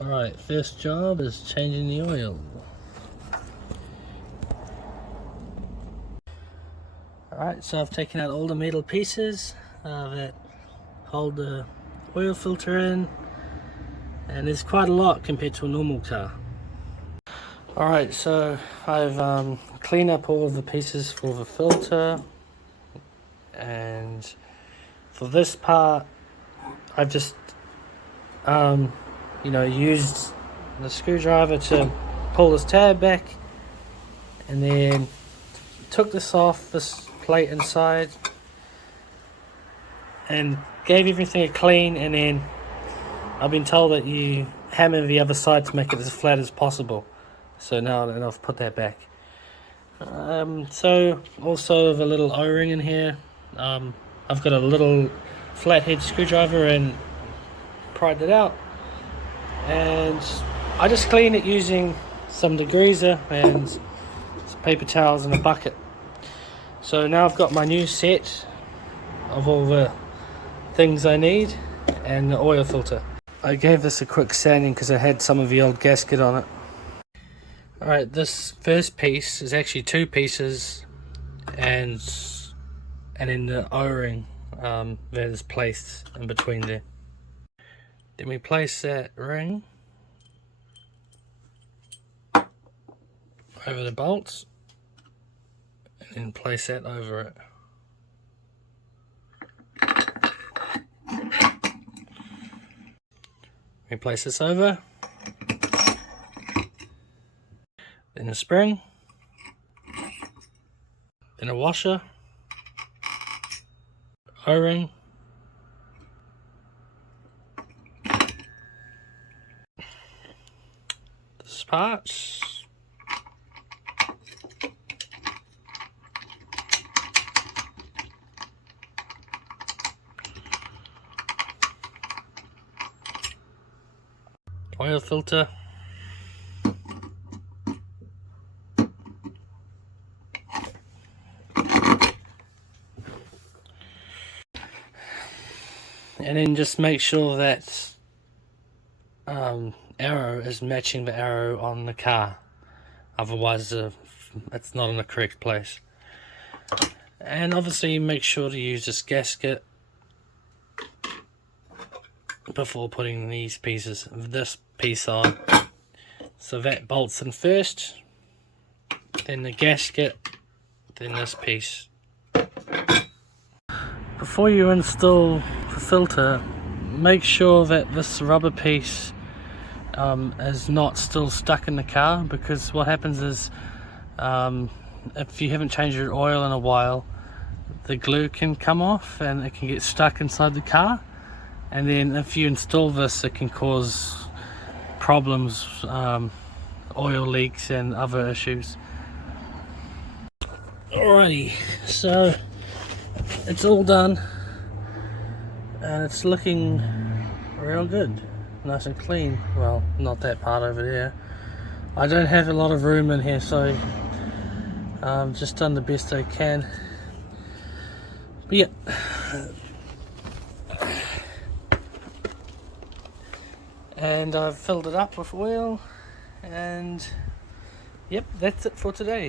Alright, first job is changing the oil. Alright, so I've taken out all the metal pieces that hold the oil filter in, and there's quite a lot compared to a normal car. Alright, so I've cleaned up all of the pieces for the filter, and for this part I've just used the screwdriver to pull this tab back, and then took this off, this plate inside, and gave everything a clean, and then I've been told that you hammer the other side to make it as flat as possible. So now that I've put that back. So also the little O-ring in here. I've got a little flathead screwdriver and pried it out, and I just cleaned it using some degreaser and some paper towels and a bucket. So now I've got my new set of all the things I need and the oil filter. I gave this a quick sanding because I had some of the old gasket on it. Alright, this first piece is actually two pieces, and in the O-ring that is placed in between there. Then we place that ring over the bolts, and then place that over it. We place this over, then a spring, then a washer, O-ring, the sparks, oil filter, and then just make sure that arrow is matching the arrow on the car, otherwise it's not in the correct place. And obviously make sure to use this gasket before putting this piece on. So that bolts in first, then the gasket, then this piece. Before you install the filter, make sure that this rubber piece is not still stuck in the car, because what happens is if you haven't changed your oil in a while, the glue can come off and it can get stuck inside the car, and then if you install this it can cause problems, oil leaks and other issues. Alrighty, so it's all done and it's looking real good, nice and clean. Well, not that part over there. I don't have a lot of room in here, so I've just done the best I can. But yeah, and I've filled it up with oil, and yep, that's it for today.